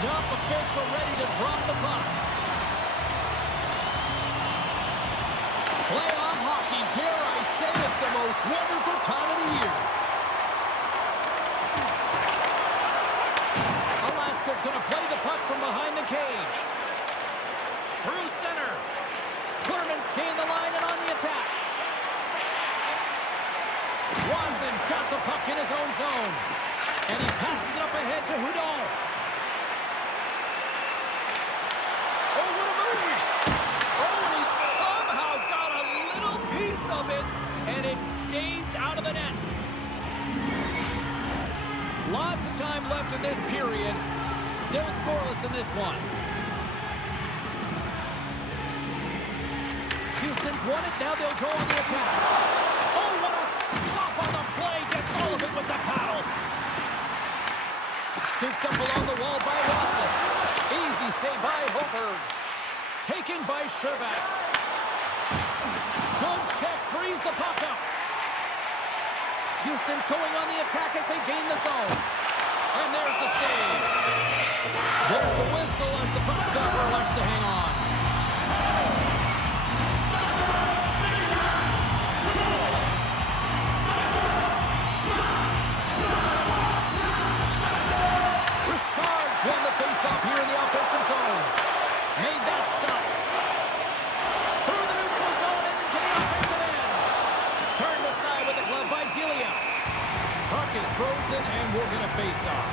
Lined up, official ready to drop the puck. Playoff hockey, dare I say it's the most wonderful time of the year. Alaska's going to play the puck from behind the cage. Through center. Clearman's gained the line and on the attack. Watson's got the puck in his own zone. And he passes it up ahead to Hudon. Oh, what a move! Oh, and he somehow got a little piece of it, and it stays out of the net. Lots of time left in this period. Still scoreless in this one. Houston's won it. Now they'll go on the attack. Oh, what a stop on the play. Gets all of it with the paddle. Scooped up along the wall by Watson. Easy save by Hofer. Taken by Scherbak. Good check. Frees the puck up. Houston's going on the attack as they gain the zone. And there's the save. There's the whistle as the puck stopper elects to hang on. Richards won the faceoff here in the offensive zone. Made that stop. Through the neutral zone and into the offensive end. Turned aside with the glove by Delia. Puck is frozen and we're going to face off.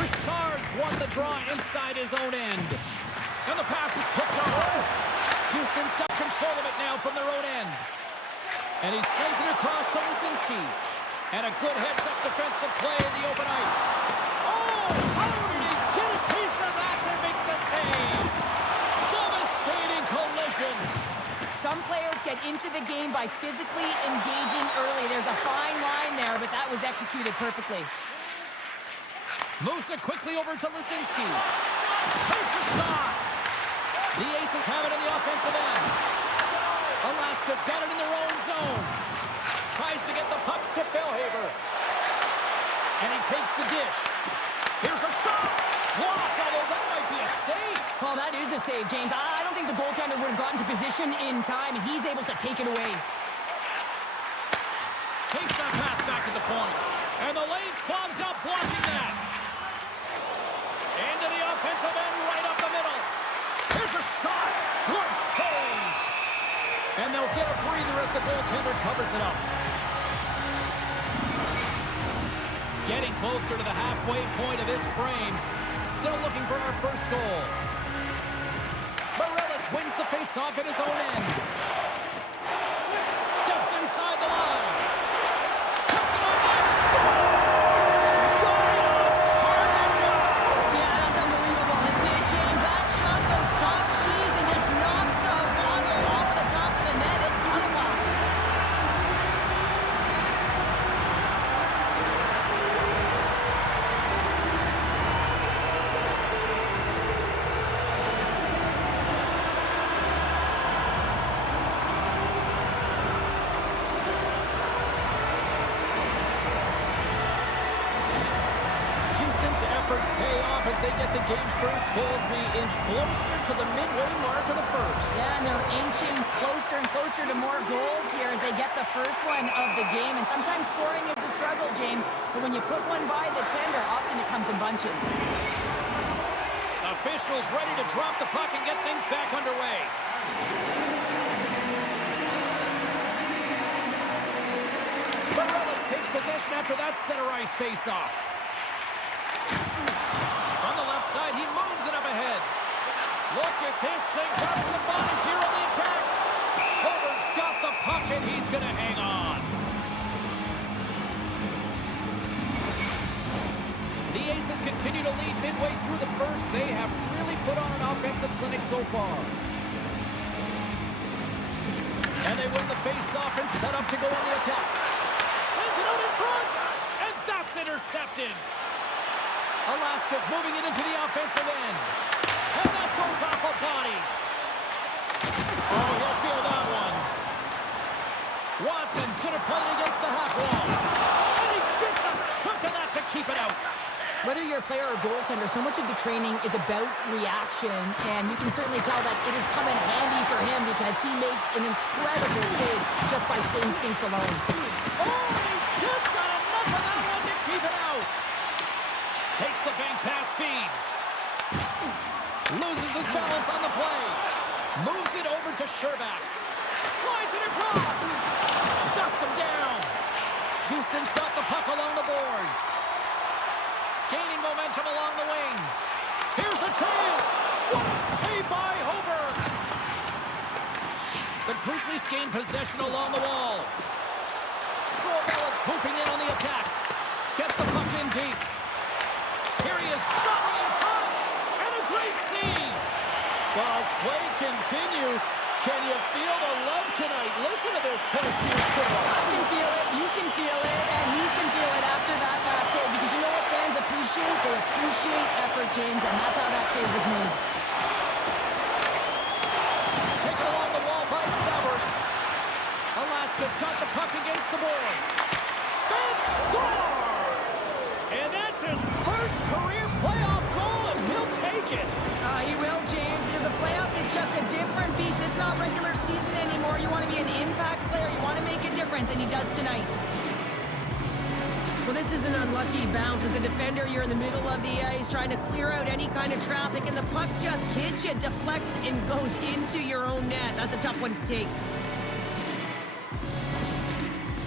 Richards won the draw inside his own end. And the pass is picked up. Houston's got control of it now from their own end. And he sends it across to Lisinski. And a good heads-up defensive play in the open ice. Oh, how did he get a piece of that to make the save? Devastating collision. Some players get into the game by physically engaging early. There's a fine line there, but that was executed perfectly. Moves it quickly over to Lisinski. Takes a shot. The Aces have it in the offensive end. Alaska's got it in their own zone. Tries to get the puck to Felhaber. And he takes the dish. Here's a shot. Blocked, although that might be a save. Well, that is a save, James. I don't think the goaltender would have gotten to position in time, and he's able to take it away. Takes that pass back at the point. And the lane's clogged up, blocking that. Into the offensive end, right up the middle. Here's a shot. Good save. And they'll get a breather as the goaltender covers it up. Getting closer to the halfway point of this frame. Still looking for our first goal. Morales wins the faceoff at his own end. Steps inside the line. Puts it on net. Scores! Right on target. Yeah, that's unbelievable, isn't it, James? That shot goes top cheese and just knocks the bottle off the top of the net. It's bottom box. Houston's efforts pay off as they get the game's first goals. We inch closer to the midway mark of the first. Yeah, and they're inching closer and closer to more goals here as they get the first one of the game. And sometimes scoring is a struggle, James. But when you put one by the tender, often it comes in bunches. Officials ready to drop the puck and get things back underway. Morales takes possession after that center ice face-off. On the left side, he moves it up ahead. Look at this thing. Got some bodies here on the attack. Hobert's got the puck, and he's going to hang on. The Aces continue to lead midway through the first. They have really put on an offensive clinic so far. And they win the face-off and set up to go on the attack. Sends it out in front, and that's intercepted. Alaska's moving it into the offensive end. And that goes off a body. Oh, he'll feel that one. Watson's going to play it against the half wall. And he gets a chunk of that to keep it out. Whether you're a player or goaltender, so much of the training is about reaction, and you can certainly tell that it has come in handy for him because he makes an incredible save just by instincts alone. Oh, and he just got enough of that one to keep it out. Takes the bank pass feed. Loses his balance on the play. Moves it over to Scherbak. Slides it across. Shuts him down. Houston's got the puck along the boards. Gaining momentum along the wing. Here's a chance. What a save by Hober. The Grizzlies gain possession along the wall. Suomela swooping in on the attack. Gets the puck in deep. Here he is, shot in front. And a great save. As play continues, can you feel the love tonight? Listen to this place here, Scherbak. I can feel it, you can feel it, and he can feel it after that last save. Because you know what fans appreciate? They appreciate effort, James, and that's how that save was made. Taken along the wall by Sabourin. Alaska's got the puck against the boards. Ben scores! And that's his first career playoff goal, and he'll take it. He will, James, because the playoffs is just a different beast. It's not regular season anymore. You want to be an impact player. You want to make a difference, and he does tonight. Well, this is an unlucky bounce. As a defender, you're in the middle of the ice trying to clear out any kind of traffic, and the puck just hits you, deflects, and goes into your own net. That's a tough one to take.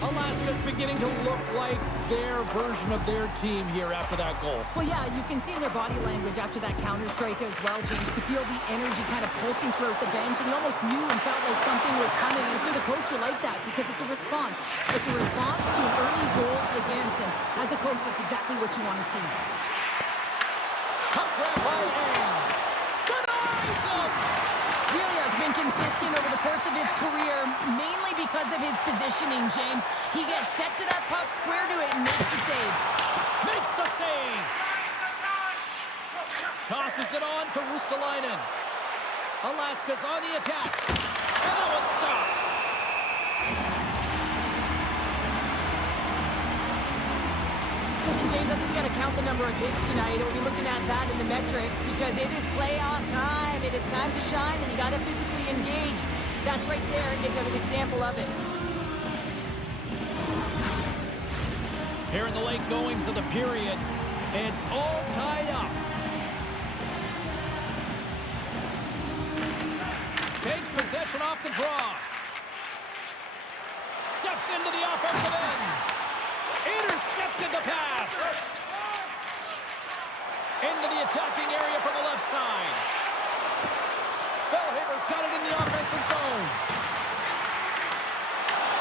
Alaska's beginning to look like their version of their team here after that goal. Well, yeah, you can see in their body language after that counter strike as well, James. You could feel the energy kind of pulsing throughout the bench, and you almost knew and felt like something was coming. And if you're the coach, you like that because it's a response. It's a response to an early goal against, and as a coach, that's exactly what you want to see. Puck grab by Ang. Denies him! Delia has been consistent over the course of his career, mainly because of his positioning, James. He gets set to that puck, square to it, and makes the save. Makes the save! Tosses it on to Ruotslainen. Alaska's on the attack. And that one's stopped. Listen, James, I think we got to count the number of hits tonight. We'll be looking at that in the metrics because it is playoff time. It is time to shine, and you got to physically engage. That's right there. It's an example of it. Here in the late goings of the period, it's all tied up. Takes possession off the draw. Steps into the offensive end. Intercepted the pass. Into the attacking area from the left side. Felhaber's got it in the offensive zone.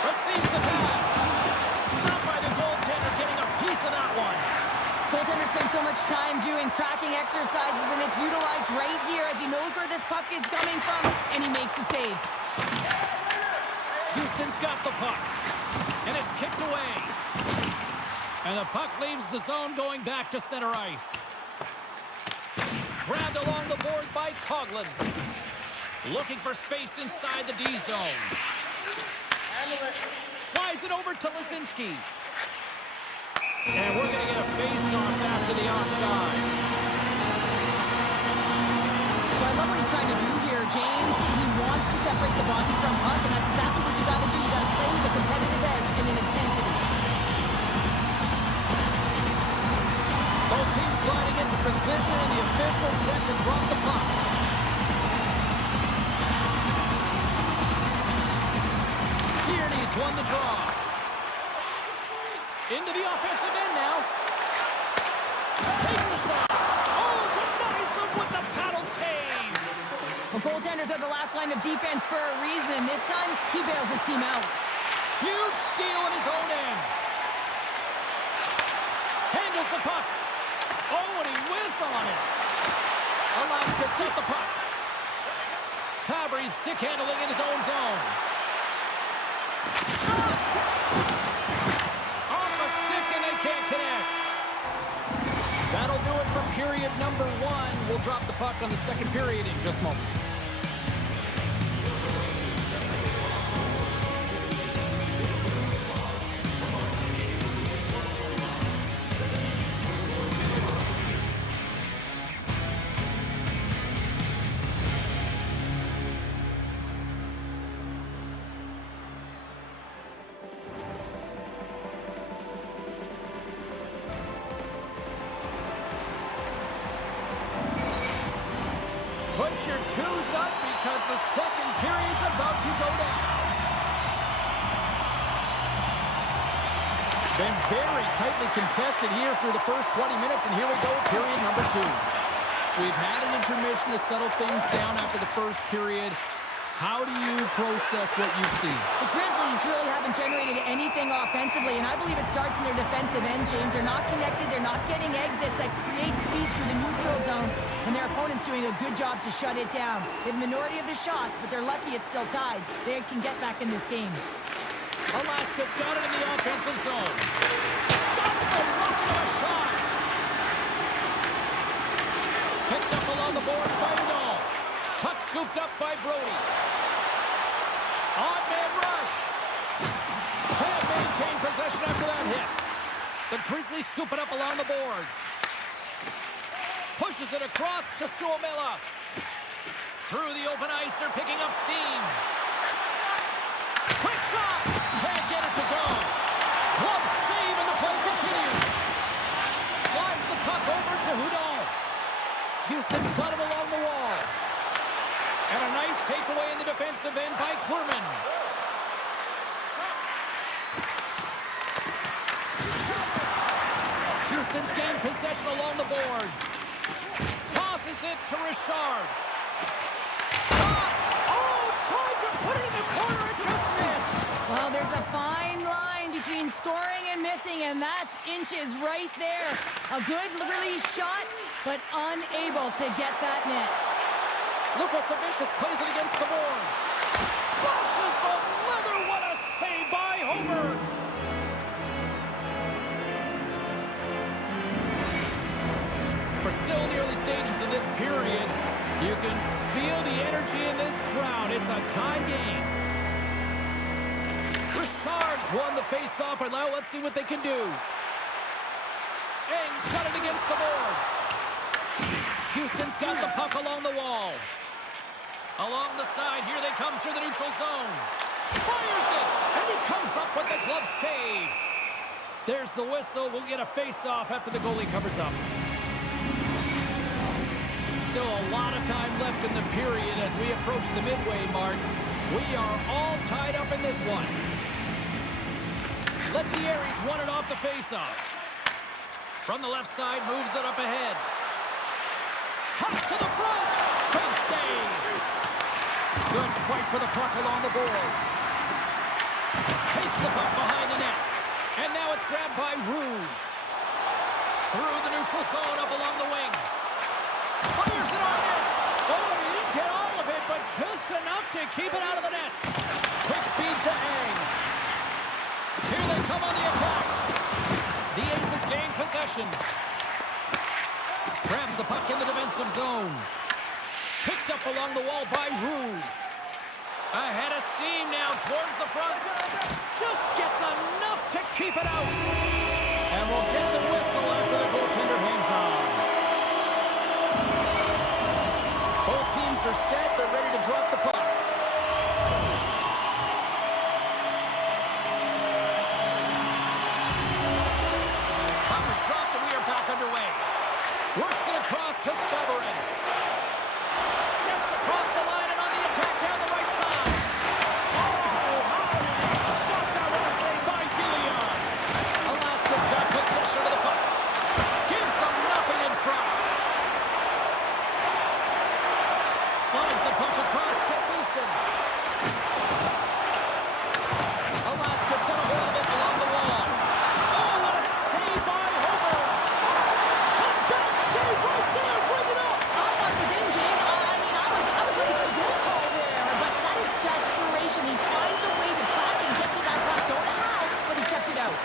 Receives the pass. Stopped by the goaltender, getting a piece of that one. Goaltender spends so much time doing tracking exercises, and it's utilized right here as he knows where this puck is coming from, and he makes the save. Houston's got the puck, and it's kicked away. And the puck leaves the zone going back to center ice. Grabbed along the boards by Coughlin. Looking for space inside the D zone. Slides it over to Lisinski. And we're going to get a face-off after the offside. Well, I love what he's trying to do here, James. He wants to separate the body from puck, and that's exactly what you got to do. You got to play with a competitive edge and an intensity. Both teams gliding into position, and the official set to drop the puck. Tierney's won the draw. Into the offensive end now. Takes a shot. Oh, denies him with the paddle save. Well, goaltenders are the last line of defense for a reason. This time, he bails his team out. Huge steal in his own end. Handles the puck. Oh, and he whiffs on it. Alaska's got the puck. Fabbri stick handling in his own zone. Off a stick, and they can't connect. That'll do it for period number 1. We'll drop the puck on the second period in just moments. your twos up because the second period's about to go down. Been very tightly contested here through the first 20 minutes, and here we go, period number 2. We've had an intermission to settle things down after the first period. How do you process what you've seen? The Grizzlies really haven't generated anything offensively, and I believe it starts in their defensive end, James. They're not connected. They're not getting exits that create speed through the neutral zone, and their opponent's doing a good job to shut it down. They have a minority of the shots, but they're lucky it's still tied. They can get back in this game. Alaska's got it in the offensive zone. Stops the rocket of a shot. Picked up along the boards by Udall. Puck scooped up by Brody. Odd man rush. Can't maintain possession after that hit. The Grizzlies scoop it up along the boards. Pushes it across to Suomela. Through the open ice, they're picking up steam. Quick shot. Can't get it to go. Glove save and the play continues. Slides the puck over to Udall. Houston's got it along the wall. And a nice takeaway in the defensive end by Klurman. Houston's gained possession along the boards. Tosses it to Richard. Shot! Oh, tried to put it in the corner and just missed. Well, there's a fine line between scoring and missing, and that's inches right there. A good release shot, but unable to get that net. Lucas Avicius plays it against the boards. Flushes the leather. What a save by Homer. We're still in the early stages of this period. You can feel the energy in this crowd. It's a tie game. Richard's won the face-off, and now let's see what they can do. Eng's got it against the boards. Houston's got the puck along the wall. Along the side, here they come through the neutral zone. Fires it, and he comes up with the glove save. There's the whistle. We'll get a face-off after the goalie covers up. Still a lot of time left in the period as we approach the midway mark. We are all tied up in this one. Lettieri's won it off the face-off. From the left side, moves it up ahead. Cuts to the front. Big save. Good fight for the puck along the boards. Takes the puck behind the net. And now it's grabbed by Ruse. Through the neutral zone, up along the wing. Fires it on net. Oh, he didn't get all of it, but just enough to keep it out of the net. Quick feed to Eng. Here they come on the attack. The Aces gain possession. Grabs the puck in the defensive zone. Picked up along the wall by Ruse. Ahead of steam now towards the front. Just gets enough to keep it out. And we'll get the whistle after the goaltender hangs on. Both teams are set. They're ready to drop the puck. Puck is dropped and we are back underway. Works it across to Sabourin. Steps across the line and on the attack down the right side. Oh, how did he stop that? What a save by Julian. Alaska's got possession of the puck. Gives them nothing in front. Slides the puck across to Thiessen. Alaska's got a hold of it along the wall. Oh, what a save by Homer. Best save right there. Bring it up. I thought it was in, James. I was ready for the goal call there, but that is desperation. He finds a way to track and get to that puck. Don't know how, but he kept it out.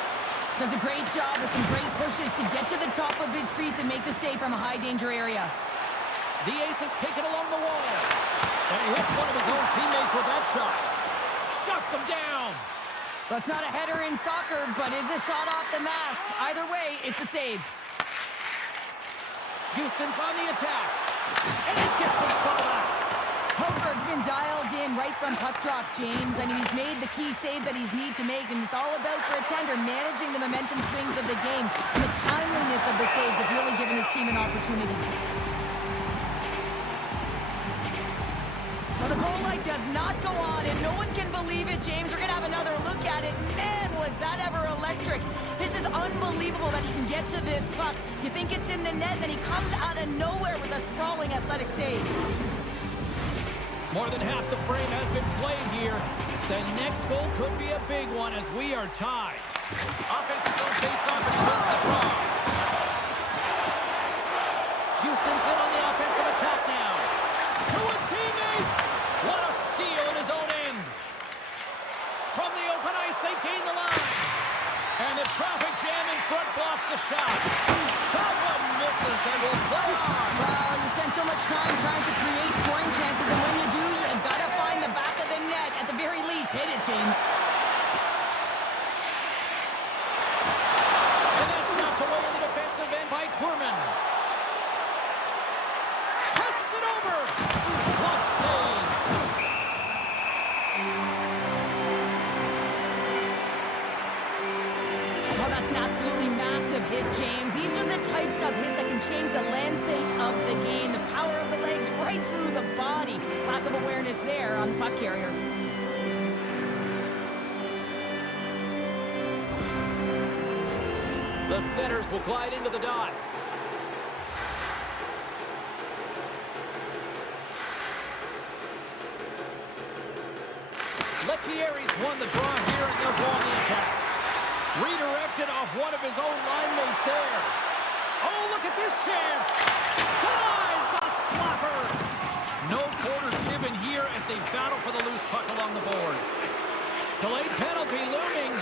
Does a great job with some great pushes to get to the top of his crease and make the save from a high-danger area. The Aces take it along the wall. And he hits one of his own teammates with that shot. Shuts him down. That's not a header in soccer, but is a shot off the mask. Either way, it's a save. Houston's on the attack. And he gets in front of that. Hoberg's been dialed in right from puck drop, James. I mean, he's made the key save that he's need to make, and it's all about, for a tender, managing the momentum swings of the game. And the timeliness of the saves have really given his team an opportunity. Well, the goal light does not go on, and no one can believe it, James. We're going to have another look at it. Man, was that ever electric. This is unbelievable that he can get to this puck. You think it's in the net, then he comes out of nowhere with a sprawling athletic save. More than half the frame has been played here. The next goal could be a big one as we are tied. Offensive zone face-off, and he wins the draw. Houston's in on the offensive attack now. To his teammate. What a steal in his own end. From the open ice, they gain the line. And the traffic jam in front blocks the shot. That one misses and will play on. Well, you spend so much time trying to create scoring chances, and when you do, you gotta find the back of the net. At the very least, hit it, James. And that's knocked away in the defensive end by Quirman. Passes it over. What save. Oh, that's an absolutely massive hit, James. These are the types of hits that can change the landscape of the game. The power of the legs right through the body. Lack of awareness there on the puck carrier. The centers will glide into the dot. Lettieri's won the draw here, and they'll go on the attack. Redirected off one of his own line mates there. Oh, look at this chance. Denies the slapper. No quarter given here as they battle for the loose puck along the boards. Delayed penalty looming.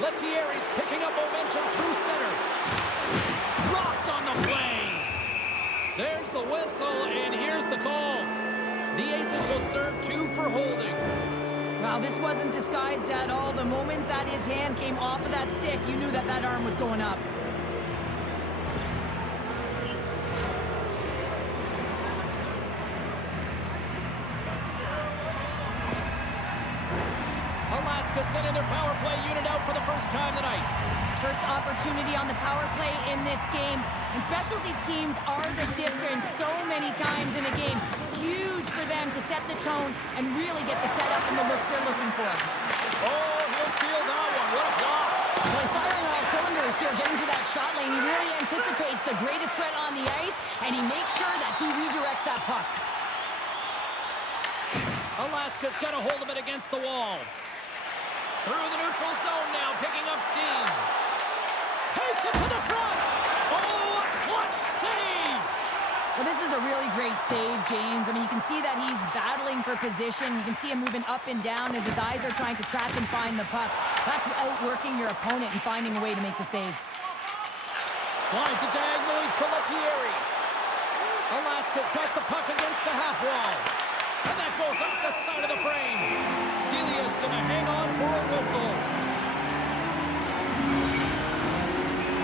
Lettieri's picking up momentum through center. Dropped on the play. There's the whistle, and here's the call. The Aces will serve 2 for holding. Wow, this wasn't disguised at all. The moment that his hand came off of that stick, you knew that that arm was going up. Alaska sending their power play unit out for the first time tonight. First opportunity on the power play in this game. And specialty teams are the difference so many times in a game. Huge for them to set the tone and really get the setup and the looks they're looking for. Oh, he'll feel that one. What a block. Well, he's firing on all cylinders here, getting to that shot lane. He really anticipates the greatest threat on the ice, and he makes sure that he redirects that puck. Alaska's got a hold of it against the wall. Through the neutral zone now, picking up steam. Takes it to the front. Oh, a clutch save. Well, this is a really great save, James. I mean, you can see that he's battling for position. You can see him moving up and down as his eyes are trying to track and find the puck. That's outworking your opponent and finding a way to make the save. Slides it diagonally to Lettieri. Alaska's got the puck against the half wall. And that goes off the side of the frame. Delia's going to hang on for a whistle.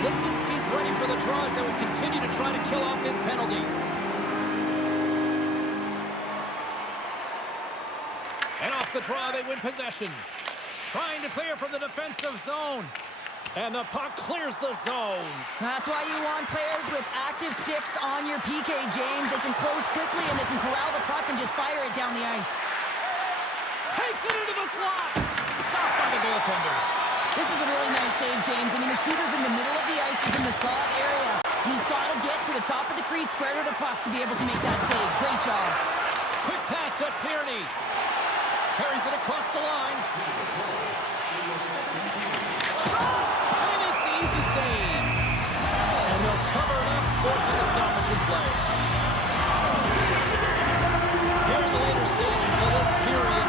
Lisinski's ready for the draws that will continue to try to kill off this penalty. And off the draw, they win possession. Trying to clear from the defensive zone. And the puck clears the zone. That's why you want players with active sticks on your PK, James. They can close quickly and they can corral the puck and just fire it down the ice. Takes it into the slot. Stopped by the goaltender. This is a really nice save, James. I mean, the shooter's in the middle of the ice. He's in the slot area. And he's got to get to the top of the crease, square to the puck to be able to make that save. Great job. Quick pass to Tierney. Carries it across the line. And it's the easy save. And they'll cover it up, forcing a stoppage in play. Here in the later stages of this period,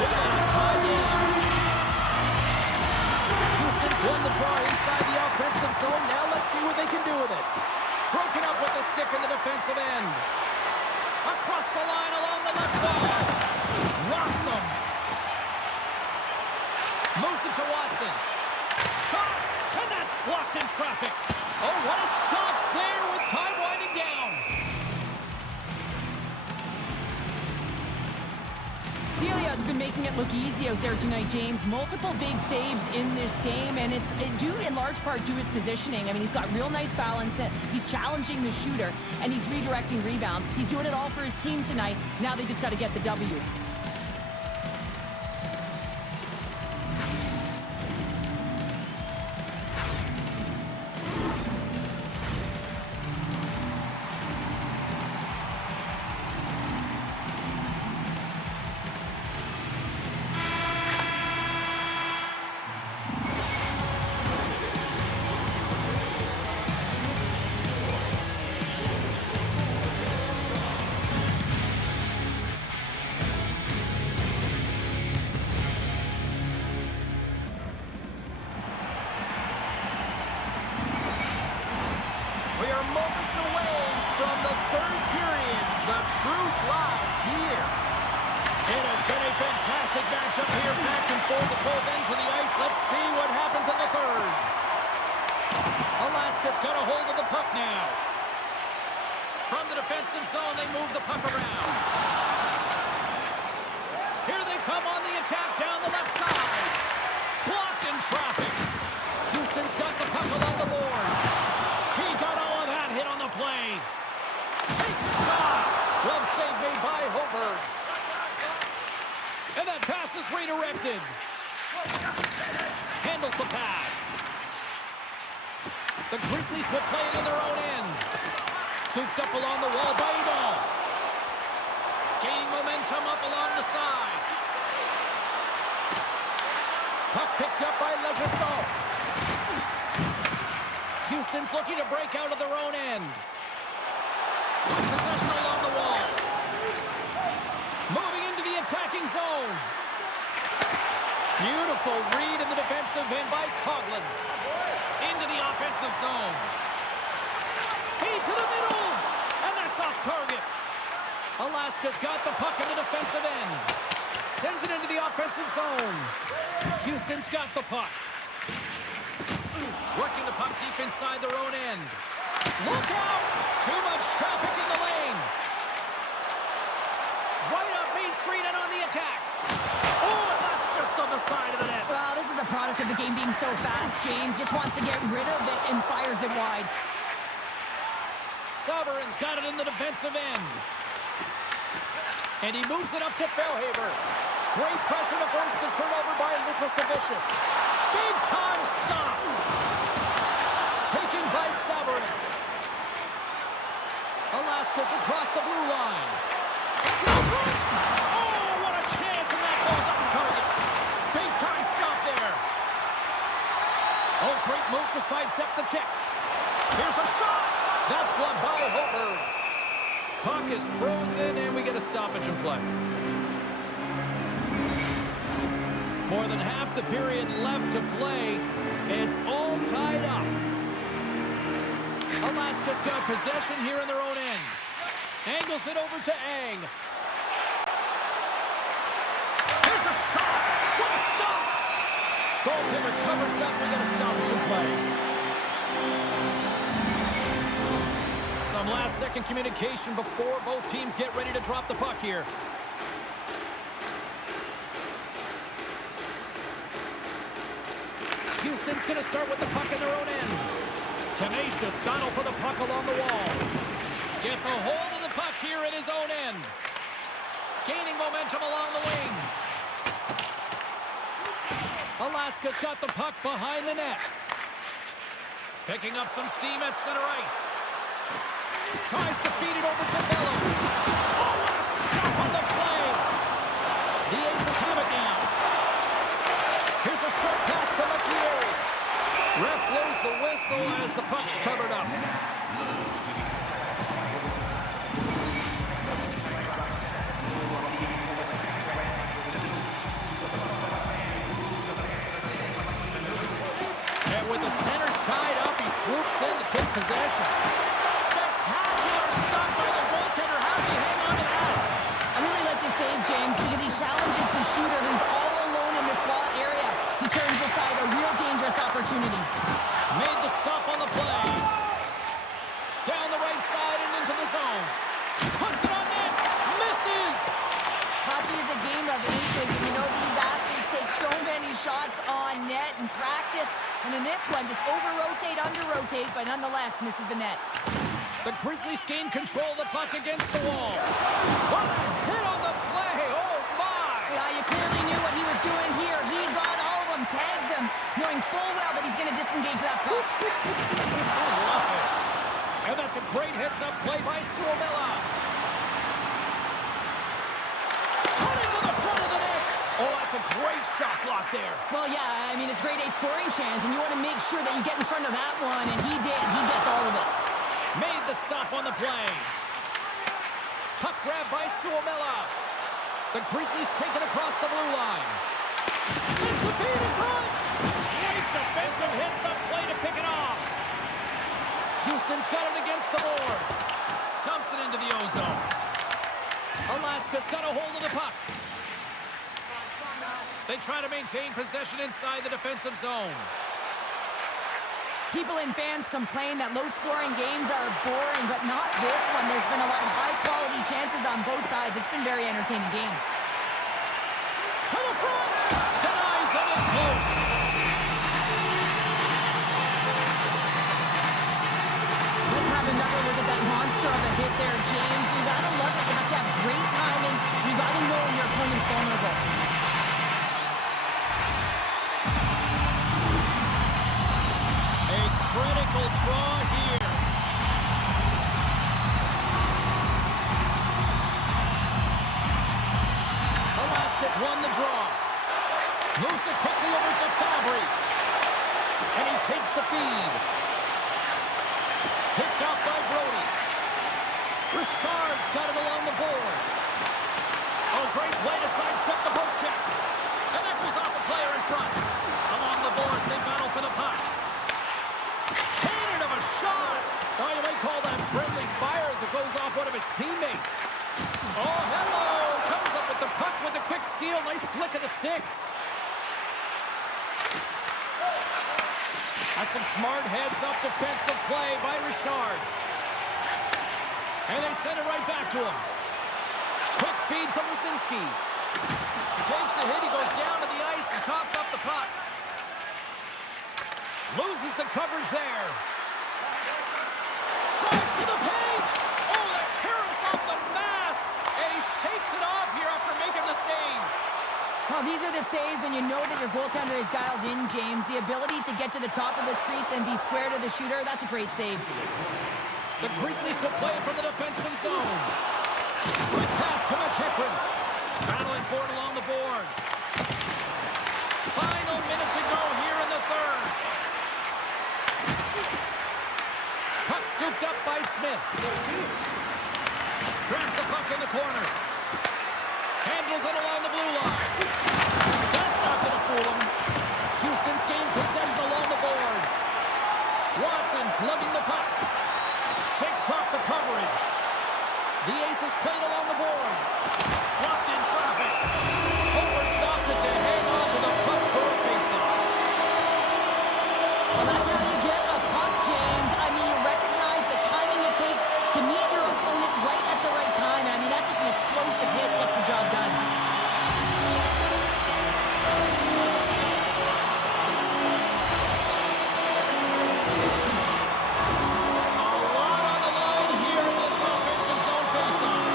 we've got a tie game. Houston's won the draw inside the offensive zone. Now let's see what they can do with it. Broken up with the stick in the defensive end. Across the line along the left wall. Rocks him. Moves it to Watson. Shot, and that's blocked in traffic. Oh, what a stop there with time winding down. Delia has been making it look easy out there tonight, James. Multiple big saves in this game, and it's due in large part to his positioning. I mean, he's got real nice balance. He's challenging the shooter, and he's redirecting rebounds. He's doing it all for his team tonight. Now they just got to get the W. Redirected. Handles the pass. The Grizzlies will play it in their own end. Scooped up along the wall by Ejdsell. Gaining momentum up along the side. Puck picked up by Ejdsell. Houston's looking to break out of their own end. Possession along the wall. Moving into the attacking zone. Beautiful read in the defensive end by Coughlin. Into the offensive zone. Feed to the middle. And that's off target. Alaska's got the puck in the defensive end. Sends it into the offensive zone. Houston's got the puck. Working the puck deep inside their own end. Look out! Too much traffic in the lane. Right up Main Street and on the attack. Oh, and that's just on the side of the net. Well, this is a product of the game being so fast. James just wants to get rid of it and fires it wide. Sabourin's got it in the defensive end. And he moves it up to Felhaber. Great pressure to burst the turnover by Lucas Savicius. Big time stop. Taken by Sabourin. Alaska's across the blue line. Sets it up front. Oh, what a chance, and that goes off target. Big time stop there. Oh, great move to sidestep the check. Here's a shot. That's gloved by Helewka. Puck is frozen, and we get a stoppage in play. More than half the period left to play. It's all tied up. Alaska's got possession here in their own end. Angles it over to Ang. Here's a shot. What a stop. Goaltender covers up. We get a stoppage in play. Some last-second communication before both teams get ready to drop the puck here. Houston's going to start with the puck in their own end. Tenacious battle for the puck along the wall. Gets a hold of the puck here in his own end. Gaining momentum along the wing. Alaska's got the puck behind the net. Picking up some steam at center ice. Tries to feed it over to Bellows. Oh, what a stop on the play. The Aces have it now. Here's a short pass to Lettieri. Ref blows the whistle as the puck's covered up. And with the centers tied up, he swoops in to take possession. Spectacular stop by the goaltender. How did he hang on to that? I really like this save, James, because he challenges the shooter who's all alone in the slot area. He turns aside a real dangerous opportunity. Made the stop on the play. Down the right side and into the zone. Puts it on net. Misses. Hockey is a game of inches, practice. And in this one, just over-rotate, under-rotate, but nonetheless misses the net. The Grizzlies gain control of the puck against the wall. What a hit on the play! Oh, my! Yeah, you clearly knew what he was doing here. He got all of them, tags him, knowing full well that he's going to disengage that puck. I love it. And that's a great heads-up play by Suomela. Cutting to the front of the net. Oh, that's a great shot block there. Well, yeah, I mean, it's grade A scoring chance, and you want to make sure that you get in front of that one, and he did. He gets all of it. Made the stop on the play. Puck grab by Suomela. The Grizzlies take it across the blue line. Sends the feed in front. Great defensive hits-up play to pick it off. Houston's got it against the boards. Dumps it into the ozone. Alaska's got a hold of the puck. They try to maintain possession inside the defensive zone. People and fans complain that low-scoring games are boring, but not this one. There's been a lot of high-quality chances on both sides. It's been a very entertaining game. To the front! Denies it in close. Let's have another look at that monster of a hit there, James. You gotta love it. You have to have great timing. You gotta know when your opponent's vulnerable. Critical draw here. Alaska's won the draw. Moves it quickly over to Fabbri. And he takes the feed. Picked up by Brody. Richard's got it along the boards. Oh, great play to sidestep the poke check. And that goes off a player in front. Along the boards, they battle for the puck. Shot! Oh, you may call that friendly fire as it goes off one of his teammates. Oh, hello! Comes up with the puck with a quick steal. Nice flick of the stick. That's some smart heads-up defensive play by Richard. And they send it right back to him. Quick feed to Lisinski. Takes a hit. He goes down to the ice and tops up the puck. Loses the coverage there. Drives to the paint! Oh, the carrots off the mask! And he shakes it off here after making the save. Well, these are the saves when you know that your goaltender is dialed in, James. The ability to get to the top of the crease and be square to the shooter, that's a great save. The Grizzlies will play it from the defensive zone. Quick pass to McEachran. Battling for it along the boards. Final minute to go here in the third. Puck scooped up by Smith. Grabs the puck in the corner. Handles it along the blue line. That's not going to fool him. Houston's gained possession along the boards. Watson's lugging the puck. Shakes off the coverage. The ace is played along the boards. Blocked in traffic. Howard's opted to hang on to the puck for a faceoff. Well, that's how you get a puck, James. I mean, you recognize the timing it takes to meet your opponent right at the right time. I mean, that's just an explosive hit. Gets the job done. A lot on the line here in this offensive zone faceoff.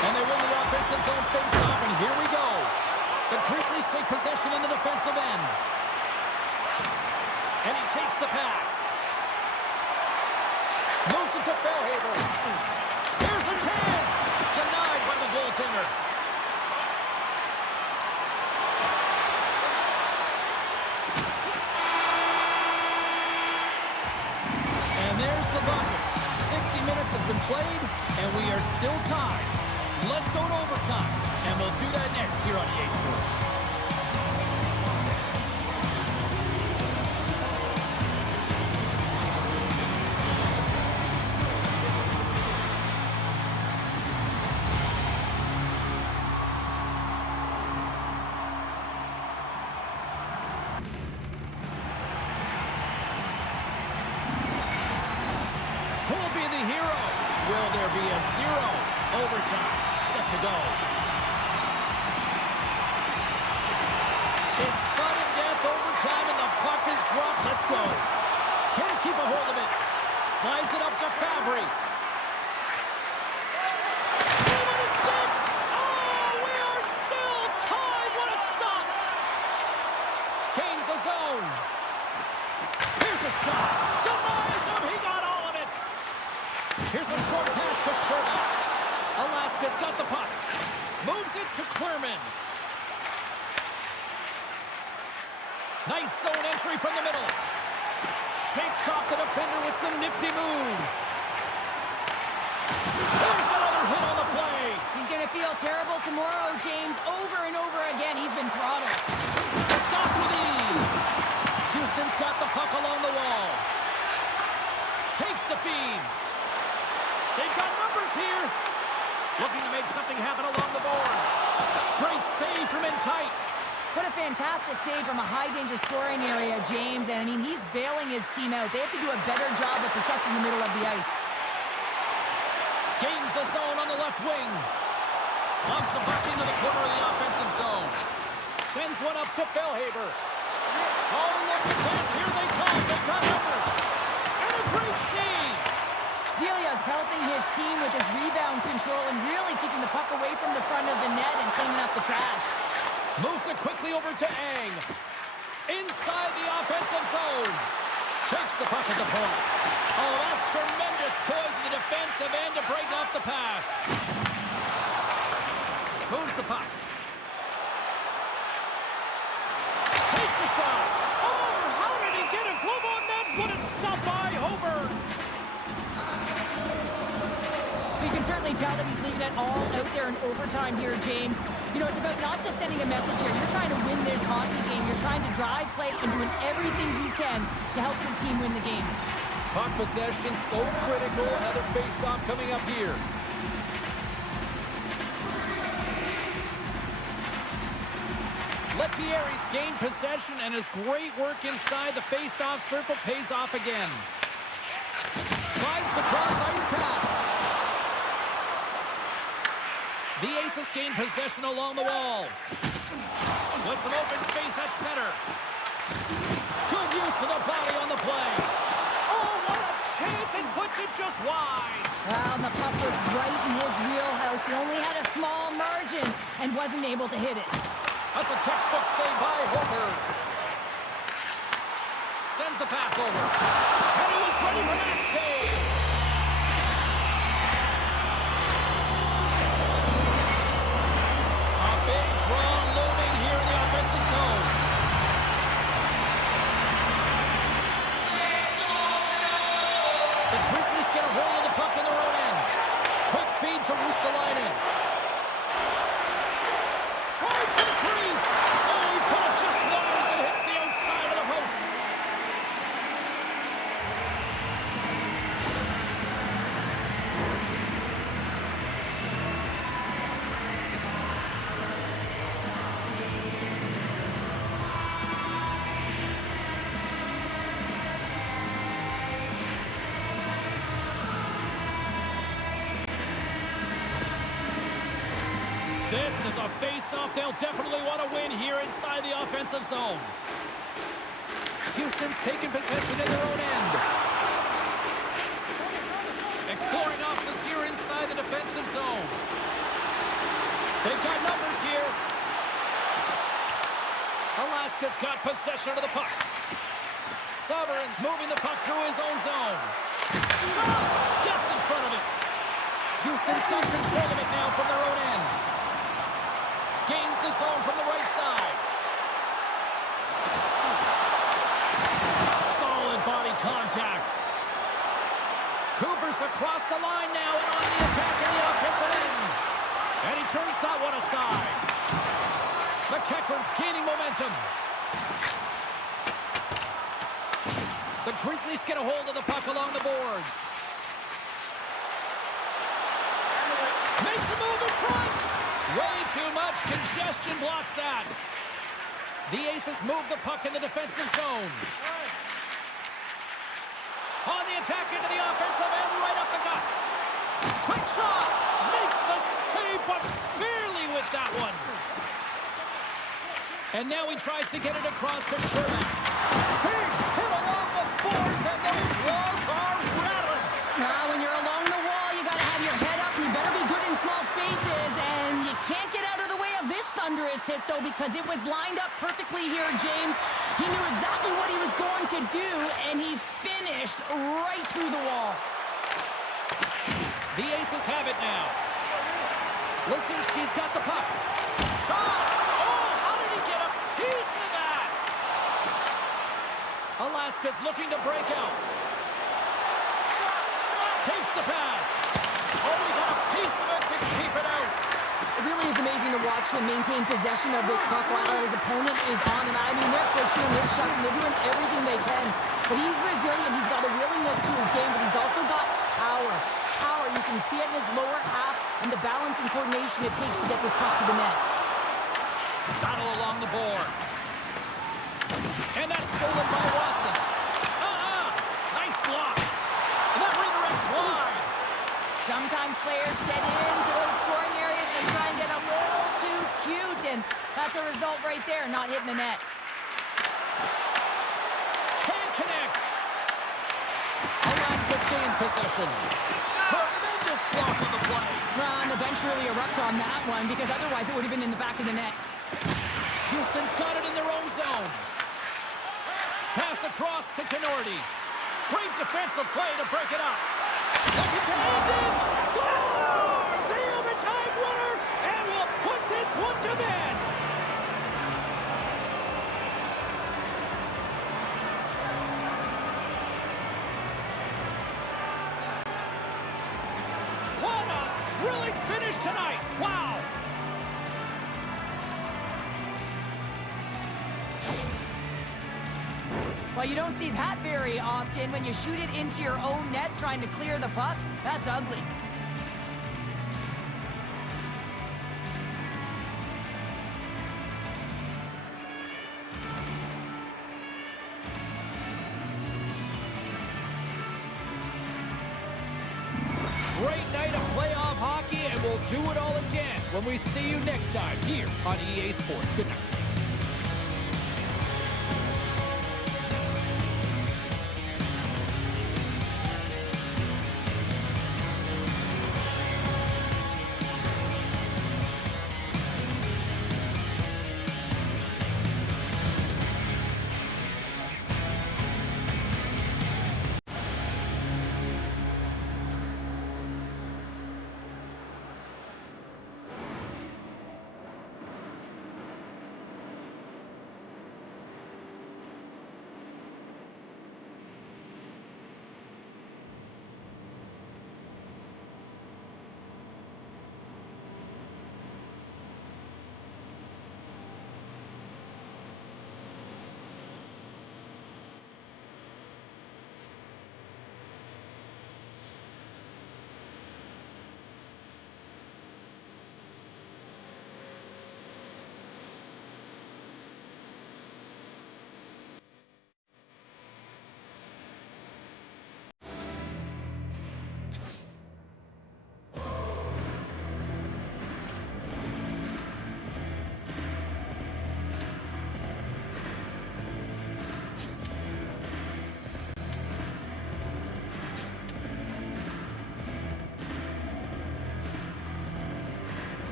And they win the offensive zone faceoff, and here we go. The Grizzlies take possession in the defensive end. And he takes the pass. Moves it to Felhaber. Here's a chance. Denied by the goaltender. And there's the buzzer. 60 minutes have been played, and we are still tied. Let's go to overtime, and we'll do that next here on EA Sports. Who'll be the hero? Will there be a zero? Overtime set to go. It's Let's go. Can't keep a hold of it. Slides it up to Fabbri. Game on a stick. Oh, we are still tied. What a stop. Gains the zone. Here's a shot. Denies him. He got all of it. Here's a short pass to Scherbak. Alaska's got the puck. Moves it to Clearman. Nice zone entry from the middle. Shakes off the defender with some nifty moves. There's another hit on the play. He's going to feel terrible tomorrow, James. Over and over again, he's been throttled. Stopped with ease. Houston's got the puck along the wall. Takes the feed. They've got numbers here. Looking to make something happen along the boards. Great save from in tight. What a fantastic save from a high-danger scoring area, James. And, I mean, he's bailing his team out. They have to do a better job of protecting the middle of the ice. Gains the zone on the left wing. Lumps the puck into the corner of the offensive zone. Sends one up to Felhaber. Oh, look at this. Here they come. They've got numbers. And a great save. Delia's helping his team with his rebound control and really keeping the puck away from the front of the net and cleaning up the trash. Moves it quickly over to Ang. Inside the offensive zone. Takes the puck at the point. Oh, that's tremendous poise in the defensive end to break off the pass. Moves the puck. Takes the shot. Oh, how did he get a glove on that? What a stop by Hober. You can certainly tell that he's leaving it all out there in overtime here, James. You know, it's about not just sending a message here. You're trying to win this hockey game. You're trying to drive play and doing everything you can to help your team win the game. Puck possession so critical. Another face-off coming up here. Lettieri's gained possession, and his great work inside the face-off circle pays off again. Slides the cross-ice pass. The Aces gain possession along the wall. With some open space at center. Good use of the body on the play. Oh, what a chance, and puts it just wide. Well, and the puck was right in his wheelhouse. He only had a small margin and wasn't able to hit it. That's a textbook save by Hober. Sends the pass over. And he was ready for that save. A big draw looming here in the offensive zone. The Grizzlies get a hold of the puck in their own end. Quick feed to Ruotslainen. Tries to the crease. Oh, he put it just wide as it hits the outside of the post. This is a face-off they'll definitely want to win here inside the offensive zone. Houston's taking possession in their own end. Exploring options here inside the defensive zone. They've got numbers here. Alaska's got possession of the puck. Sabourin's moving the puck through his own zone. Gets in front of it. Houston's got control of it now from their own end. Gains the zone from the right side. Solid body contact. Cooper's across the line now and on the attack in the offensive end. And he turns that one aside. McEachran's gaining momentum. The Grizzlies get a hold of the puck along the boards. Makes a move in front. Way too much congestion blocks that. The Aces move the puck in the defensive zone. On the attack into the offensive end, right up the gut. Quick shot. Makes the save, but barely with that one. And now he tries to get it across to Scherbak. Big hit along though, because it was lined up perfectly here, James. He knew exactly what he was going to do, and he finished right through the wall. The Aces have it now. Lisinski's got the puck. Shot! Oh, how did he get a piece of that? Alaska's looking to break out. Takes the pass. Oh, he got a piece of it to keep it out. It really is amazing to watch him maintain possession of this puck while his opponent is on him. I mean, they're pushing, they're shoving, they're doing everything they can. But he's resilient, he's got a willingness to his game, but he's also got power. Power, you can see it in his lower half and the balance and coordination it takes to get this puck to the net. Battle along the boards. And that's stolen by Watson. Nice block. And that redirects wide. Sometimes players get into those scoring areas and try and get a little too cute, and that's a result right there, not hitting the net. Can't connect. Alaska stay in possession. Tremendous block on the play. And the bench really erupts on that one, because otherwise it would have been in the back of the net. Houston's got it in their own zone. Pass across to Tenorti. Great defensive play to break it up. Looking to end it. Scores! The overtime winner, and will put this one to bed. What a thrilling finish tonight. Wow. Well, you don't see that very often when you shoot it into your own net trying to clear the puck. That's ugly. Great night of playoff hockey, and we'll do it all again when we see you next time here on EA Sports. Good night.